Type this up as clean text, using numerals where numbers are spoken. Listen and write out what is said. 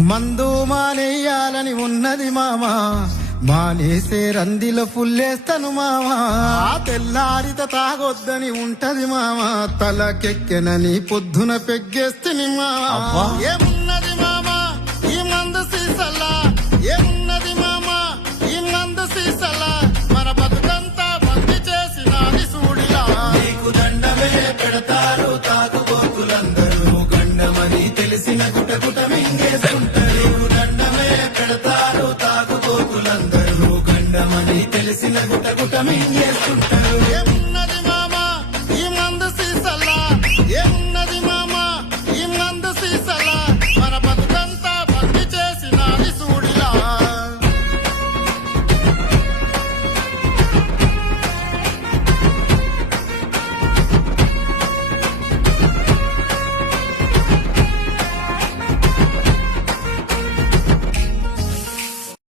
మందు మానేయాలని ఉన్నది మామా, మానేసే రందిలో ఫుల్లేస్తాను మామా. తెల్లారిత తాగొద్దని ఉంటది మామా, తలకెక్కెనని పొద్దున పెగ్గేస్తుంది మామా. ఏమున్నది మామా ఈ మందు సీసల్లా, ఏమున్నది మామా ఈ మందు సీసల్లా, మన బతుకంతా బంది చేసినది సూడిలా. నీకు దండమే పెడతారు తాగుబోతులందరూ, గండమని తెలిసిన గుటగుట మింగేస్తుంటారు. దండమే పెడతారు తాగుబోతులందరూ, గండమని తెలిసిన గుటగుట మింగేస్తుంటారు.